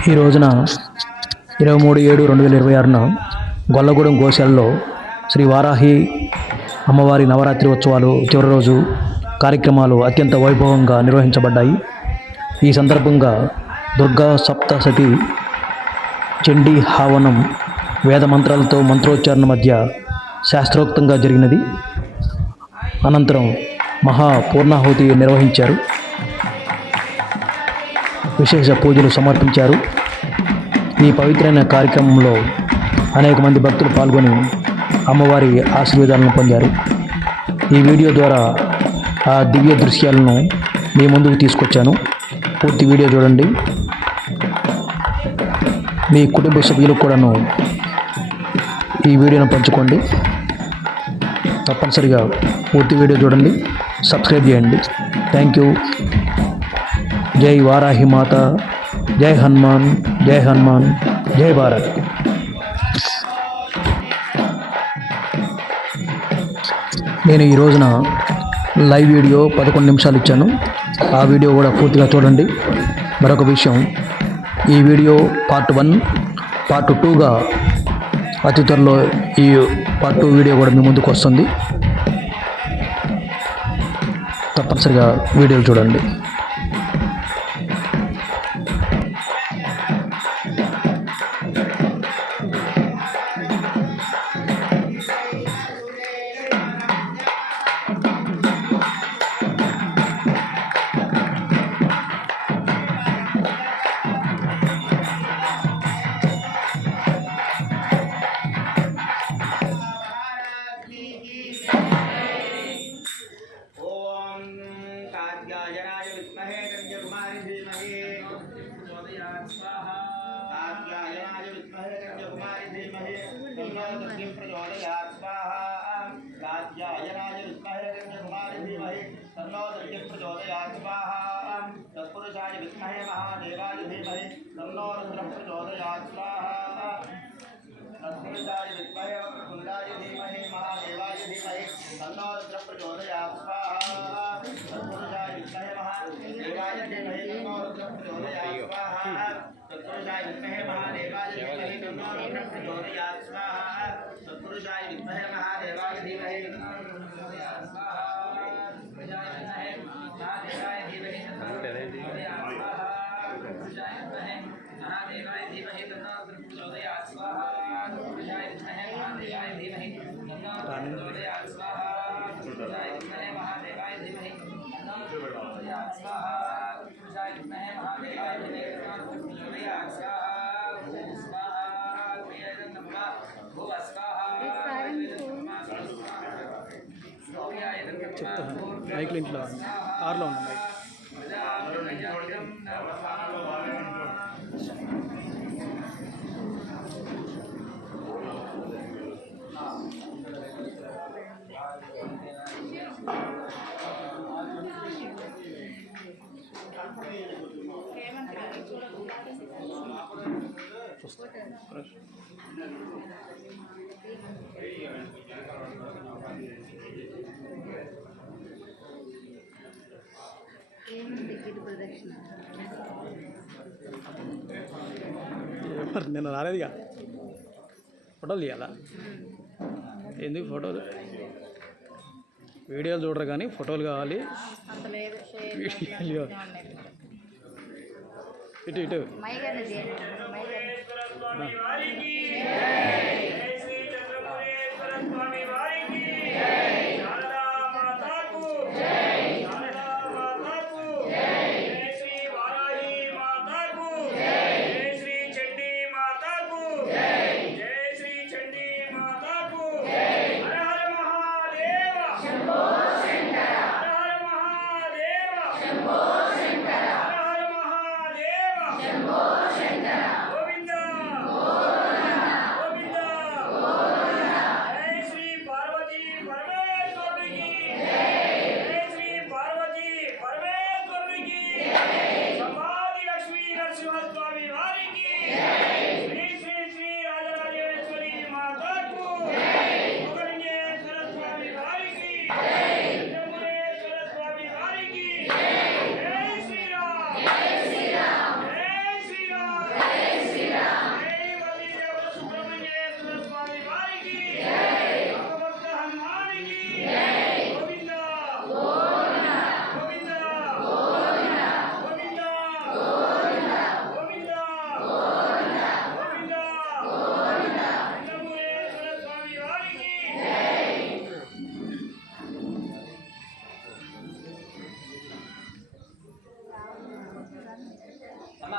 ఈ రోజున 23/7/2026న గొల్లగూడెం గోశాలలో శ్రీ వారాహి అమ్మవారి నవరాత్రి ఉత్సవాలు చివరి రోజు కార్యక్రమాలు అత్యంత వైభవంగా నిర్వహించబడ్డాయి. ఈ సందర్భంగా దుర్గా సప్తశతి చండీ హావనం వేద మంత్రాలతో మంత్రోచ్చారణ మధ్య శాస్త్రోక్తంగా జరిగినది. అనంతరం మహా పూర్ణాహుతి నిర్వహించారు. విశేష పూజలు సమర్పించారు. ఈ పవిత్రైన కార్యక్రమంలో అనేక మంది భక్తులు పాల్గొని అమ్మవారి ఆశీర్వాదాలను పొందారు. ఈ వీడియో ద్వారా ఆ దివ్య దృశ్యాలను మీ ముందుకు తీసుకొచ్చాను. పూర్తి వీడియో చూడండి. మీ కుటుంబ సభ్యులకు కూడాను ఈ వీడియోను పంచుకోండి. తప్పనిసరిగా పూర్తి వీడియో చూడండి, సబ్స్క్రైబ్ చేయండి. Thank you. జై వారాహి మాత, జై హనుమాన్, జై హనుమాన్, జై భారత్. నేను ఈ రోజున లైవ్ వీడియో 11 నిమిషాలు ఇచ్చాను. ఆ వీడియో కూడా పూర్తిగా చూడండి. మరొక విషయం, ఈ వీడియో పార్ట్ 1, పార్ట్ 2గా అతి త్వరలో ఈ పార్ట్ 2 వీడియో కూడా మీ ముందుకు వస్తుంది. తప్పనిసరిగా వీడియోలు చూడండి. तत्पुरुषाय विद्महे महादेवाय धीमहि तन्नो रुद्रः प्रचोदयात् स्वाहा। तत्पुरुषाय विद्महे वक्रतुण्डाय धीमहि महादेवाय धीमहि तन्नो रुद्रः प्रचोदयात् स्वाहा। तत्पुरुषाय विद्महे महादेवाय धीमहि तन्नो रुद्रः प्रचोदयात् स्वाहा। तत्पुरुषाय विद्महे महादेवाय धीमहि तन्नो रुद्रः प्रचोदयात् स्वाहा। तत्पुरुषाय विद्महे महादेवाय धीमहि तन्नो रुद्रः प्रचोदयात् स्वाहा। చెప్తాను. మైక్లు ఇంట్లో కార్లో ఉంది మైక్. నిన్న రాలేదుగా, ఫోటోలు తీయాలా? ఎందుకు ఫోటోలు? వీడియోలు చూడరు కానీ ఫోటోలు కావాలి. ఇటు ఇటు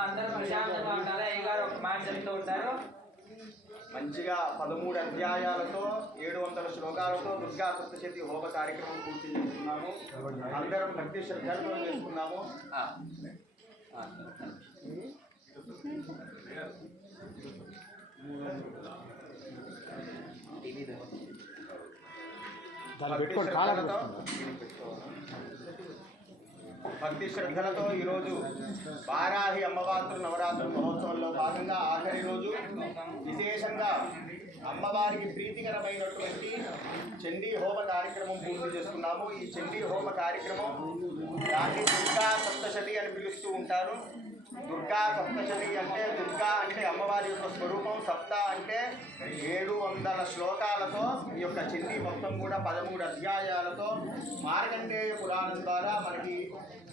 అందరూ ప్రశాంతంగా ఉండాలి. అయ్యగారు ఒక మాట చెప్తూ ఉంటారు. మంచిగా 13 అధ్యాయాలతో 700 శ్లోకాలతో దుర్గా సప్తశతి హోమ కార్యక్రమం పూర్తి చేస్తున్నాము. అందరం భక్తి శ్రద్ధలతో చేసుకున్నాము. భక్తి శ్రద్ధలతో ఈరోజు వారాహి అమ్మవారు నవరాత్రి మహోత్సవంలో భాగంగా ఆఖరి రోజు విశేషంగా అమ్మవారికి ప్రీతికరమైనటువంటి చండీ హోమ కార్యక్రమం పూర్తి చేస్తున్నాము. ఈ చండీ హోమ కార్యక్రమం దాన్ని దుర్గా సప్తశతి అని పిలుస్తూ ఉంటారు. దుర్గా సప్తశతి అంటే దుర్గా అంటే అమ్మవారి యొక్క స్వరూపం, సప్త అంటే 700 శ్లోకాలతో ఈ యొక్క చండీ మొత్తం కూడా 13 అధ్యాయాలతో మార్కండేయ పురాణం ద్వారా మనకి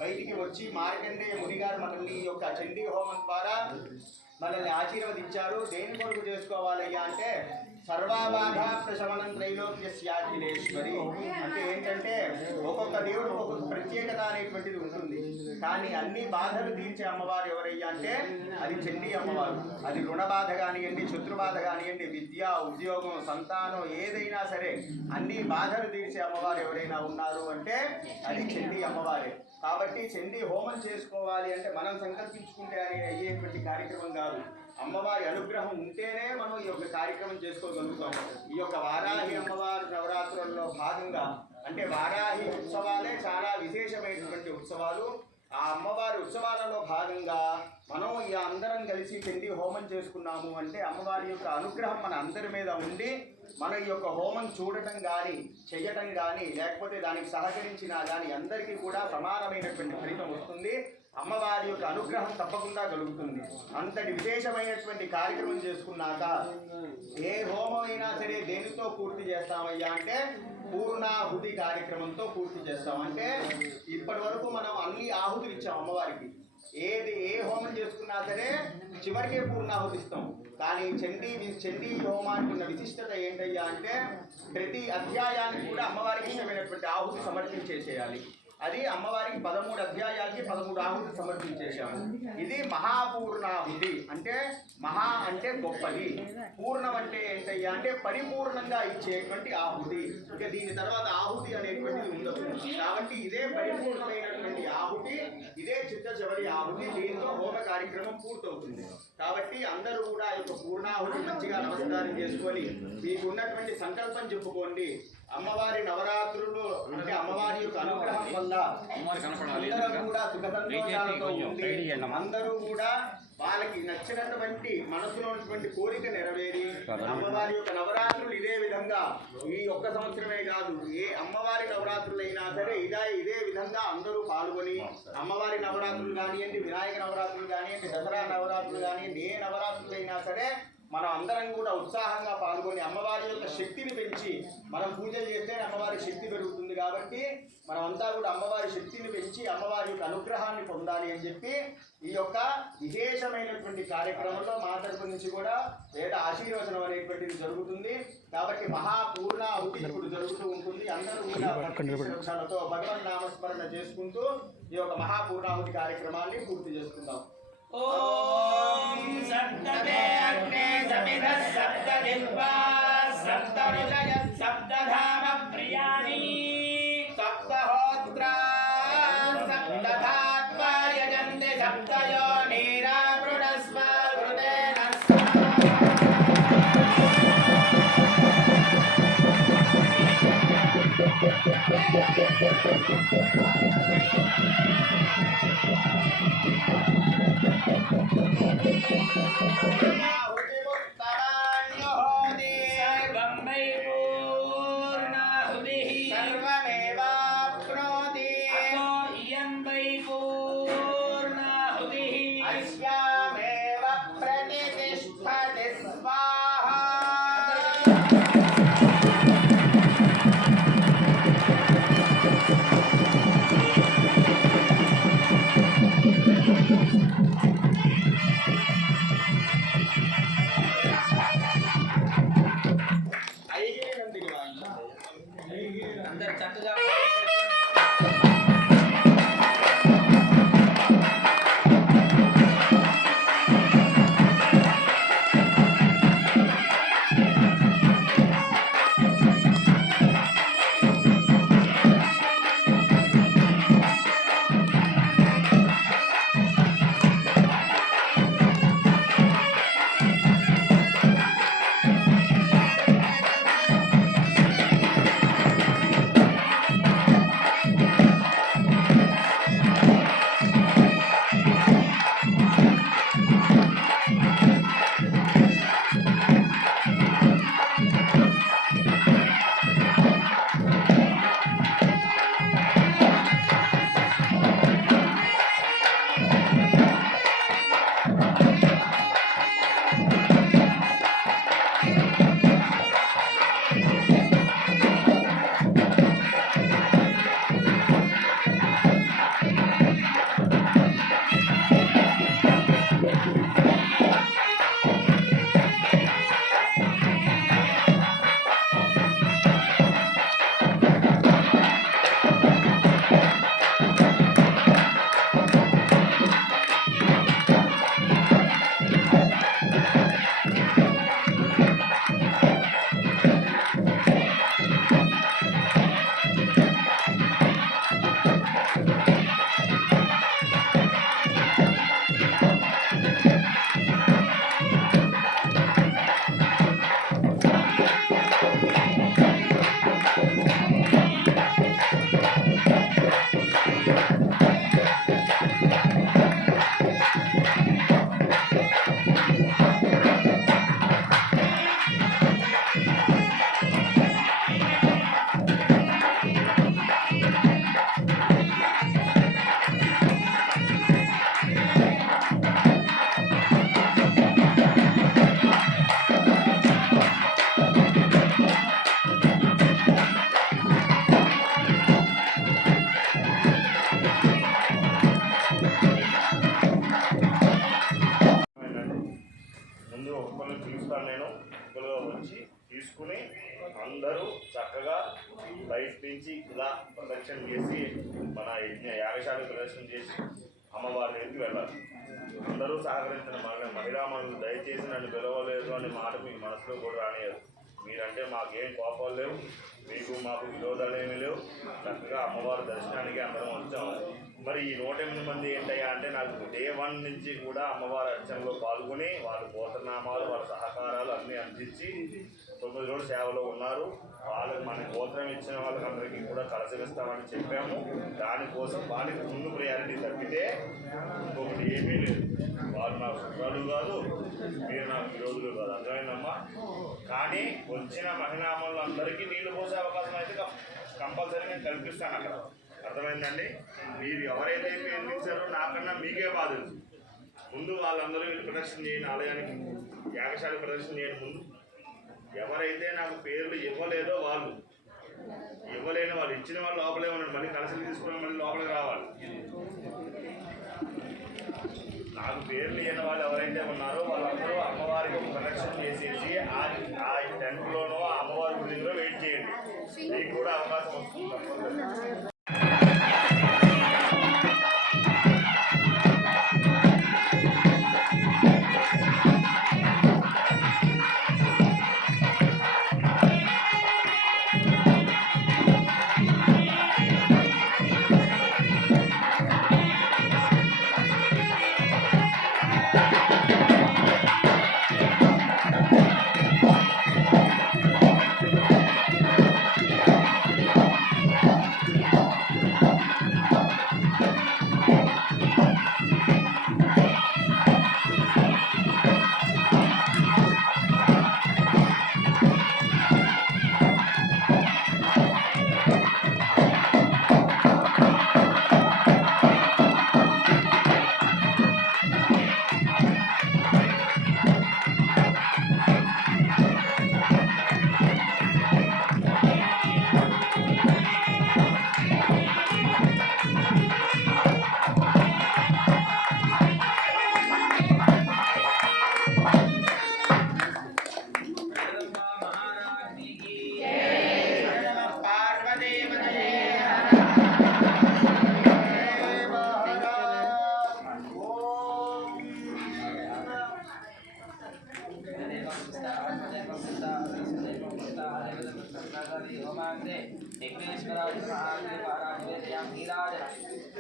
బయటికి వచ్చి మార్కండేయ మునిగారు మనల్ని ఈ యొక్క చండీ హోమం ద్వారా మనల్ని ఆశీర్వదించారు. దేని కొరకు చేసుకోవాలయ్యా అంటే సర్వాబాధ ప్రశమనం త్రైలోక్యస్యాఖిలేశ్వరి అంటే ఏంటంటే ఒక్కొక్క దేవుడు ఒక్కొక్క ప్రత్యేకత అనేటువంటిది ఉంటుంది. కానీ అన్ని బాధలు తీర్చే అమ్మవారు ఎవరయ్యా అంటే అది చండీ అమ్మవారు. అది రుణ బాధ కానివ్వండి, శత్రు బాధ కానివ్వండి, విద్య, ఉద్యోగం, సంతానం ఏదైనా సరే అన్ని బాధలు తీర్చే అమ్మవారు ఎవరైనా ఉన్నారు అంటే అది చండీ అమ్మవారే. కాబట్టి చండీ హోమం చేసుకోవాలి అంటే మనం సంకల్పించుకుంటే అయ్యేటువంటి కార్యక్రమం కాదు. అమ్మవారి అనుగ్రహం ఉంటేనే మనం ఈ యొక్క కార్యక్రమం చేసుకోగలుగుతాం. ఈ యొక్క వారాహి అమ్మవారి నవరాత్రుల్లో భాగంగా అంటే వారాహి ఉత్సవాలే చాలా విశేషమైనటువంటి ఉత్సవాలు. ఆ అమ్మవారి ఉత్సవాలలో భాగంగా మనం ఈ అందరం కలిసి చండీ హోమం చేసుకున్నాము అంటే అమ్మవారి యొక్క అనుగ్రహం మన అందరి మీద ఉండి మన ఈ యొక్క హోమం చూడటం కానీ చేయటం కానీ లేకపోతే దానికి సహకరించినా కానీ అందరికీ కూడా సమానమైనటువంటి ఫలితం వస్తుంది. అమ్మవారి యొక్క అనుగ్రహం తప్పకుండా కలుగుతుంది. అంతటి విశేషమైనటువంటి కార్యక్రమం చేసుకున్నాక ఏ హోమం అయినా సరే దేనితో పూర్తి చేస్తామయ్యా అంటే పూర్ణాహుతి కార్యక్రమంతో పూర్తి చేస్తాం. అంటే ఇప్పటి వరకు మనం అన్ని ఆహుతులు ఇచ్చాం అమ్మవారికి. ఏ హోమం చేసుకున్నా సరే చివరికే పూర్ణాహుతి ఇస్తాం. కానీ చండీ హోమానికి ఉన్న విశిష్టత ఏంటయ్యా అంటే ప్రతి అధ్యాయానికి కూడా అమ్మవారికి ఇష్టమైనటువంటి ఆహుతి సమర్పించేసేయాలి. అది అమ్మవారికి 13 అధ్యాయాలకి 13 ఆహుతి సమర్పించేశాము. ఇది మహాపూర్ణాహుతి అంటే మహా అంటే గొప్పది, పూర్ణం అంటే ఏంటయ్యా అంటే పరిపూర్ణంగా ఇచ్చేటువంటి ఆహుతి. ఇంకా దీని తర్వాత ఆహుతి అనేటువంటిది ఉండదు. కాబట్టి ఇదే పరిపూర్ణమైనటువంటి ఆహుతి, ఇదే చిట్ట చివరి ఆహుతి. దీంతో హోమ కార్యక్రమం పూర్తవుతుంది. కాబట్టి అందరూ కూడా ఈ యొక్క పూర్ణాహుతి మంచిగా నమస్కారం చేసుకొని మీకు ఉన్నటువంటి సంకల్పం చెప్పుకోండి. అమ్మవారి నవరాత్రులు అంటే అమ్మవారి యొక్క అనుగ్రహం వల్ల అందరూ కూడా సుఖ సంతోషాలతో ఉండి అందరూ కూడా వాళ్ళకి నచ్చినటువంటి మనసులో ఉన్నటువంటి కోరిక నెరవేరి అమ్మవారి యొక్క నవరాత్రులు ఇదే విధంగా ఈ ఒక్క సంవత్సరమే కాదు ఏ అమ్మవారి నవరాత్రులు అయినా సరే ఇదే విధంగా అందరూ పాల్గొని అమ్మవారి నవరాత్రులు కానివ్వండి, వినాయక నవరాత్రులు కానివ్వండి, దసరా నవరాత్రులు కానివ్వండి, ఏ నవరాత్రులు అయినా సరే మనం అందరం కూడా ఉత్సాహంగా పాల్గొని అమ్మవారి యొక్క శక్తిని పెంచి మనం పూజ చేస్తే అమ్మవారి శక్తి పెరుగుతుంది. కాబట్టి మనమంతా కూడా అమ్మవారి శక్తిని పెంచి అమ్మవారి యొక్క అనుగ్రహాన్ని పొందాలి అని చెప్పి ఈ యొక్క విశేషమైనటువంటి కార్యక్రమంలో మా తరపు నుంచి కూడా వేద ఆశీర్వచనం అనేటువంటిది జరుగుతుంది. కాబట్టి మహాపూర్ణాహుతి ఇప్పుడు జరుగుతూ ఉంటుంది. అందరూ కూడా భక్తితో భగవన్ నామస్మరణ చేసుకుంటూ ఈ యొక్క మహాపూర్ణాహుతి కార్యక్రమాన్ని పూర్తి చేసుకుందాం. ఓం సప్తమే అగ్నే సమిధః సప్తదిక్పా సప్తరుషయ సప్తధామ ప్రియాణి సప్తహోత్రా సప్తధాత్వా యజంతి సప్తయో నీరావృణస్వ హృదేన అందరు చక్కగా నైట్ నుంచి ఇలా ప్రదక్షిణ చేసి మన యాగశాల ప్రదర్శన చేసి అమ్మవారి దగ్గరికి వెళ్ళాలి. అందరూ సహకరించిన మహిళామణులు దయచేసి నన్ను పిలవలేదు అనే మాట మీకు మనసులో కూడా రానియదు. మీరంటే మాకేం కోపాలు లేవు, మీకు మాకు విరోధాలు ఏమీ లేవు. చక్కగా అమ్మవారి దర్శనానికి అందరం వచ్చాము. మరి ఈ 108 మంది ఏంటయ్యా అంటే నాకు డే 1 నుంచి కూడా అమ్మవారి అర్చనలో పాల్గొని వాళ్ళ గోత్రనామాలు వాళ్ళ సహకారాలు అన్నీ అందించి 9 రోజులు సేవలో ఉన్నారు. వాళ్ళకి మన గోత్రం ఇచ్చిన వాళ్ళకందరికీ కూడా కలసవిస్తామని చెప్పాము. దానికోసం వాళ్ళకి ముందు ప్రయారిటీ తప్పితే ఇంకొకటి ఏమీ లేదు. వాళ్ళు నాకు శుభ్రాలు కాదు, మీరు నాకు విరోధులు కాదు. అర్థమైందమ్మా? కానీ వచ్చిన మహిళామణులందరికీ నీళ్లు పోసే అవకాశం అయితే కంపల్సరీ నేను కల్పిస్తాను అక్కడ. అర్థమైందండి? మీరు ఎవరైతే పేర్లించారో నాకన్నా మీకే బాధ. ముందు వాళ్ళందరూ వీళ్ళు ప్రదర్శన చేయండి, ఆలయానికి యాగశాల ప్రదర్శన చేయండి. ముందు ఎవరైతే నాకు పేర్లు ఇవ్వలేదో వాళ్ళు, ఇవ్వలేని వాళ్ళు, ఇచ్చిన వాళ్ళు లోపలే ఉండండి. మళ్ళీ కలసలు తీసుకుని మళ్ళీ లోపలికి రావాలి. నాకు పేర్లు ఇవ్వని వాళ్ళు ఎవరైతే ఉన్నారో వాళ్ళందరూ అమ్మవారికి ఒక ప్రదక్షిణ చేసేసి ఆ టెంట్లోనో ఆ అమ్మవారి గుడి దగ్గర వెయిట్ చేయండి. మీకు కూడా అవకాశం వస్తుంది.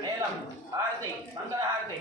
మేళం హారతి మంగళ హారతి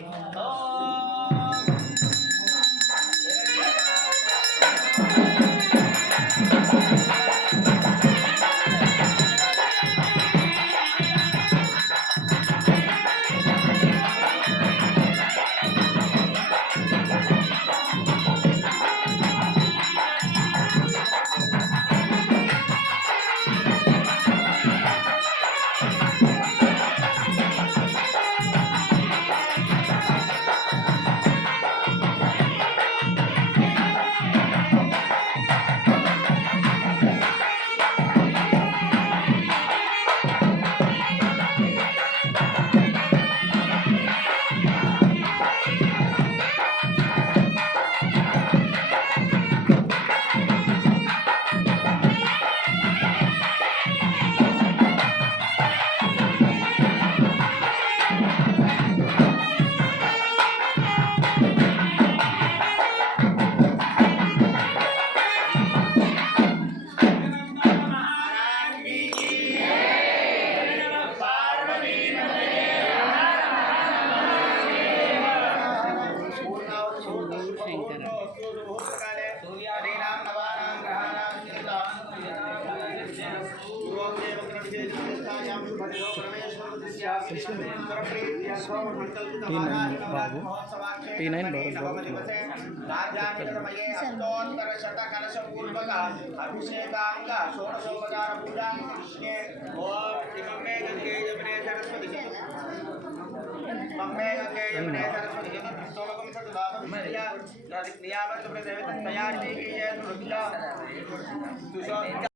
అభిషేకాంగ షోడశోపచార పూజా मम्मे गंगे यमुने सरस्वती सोमकं सतुदापं नियामत प्रदेवत तयार की है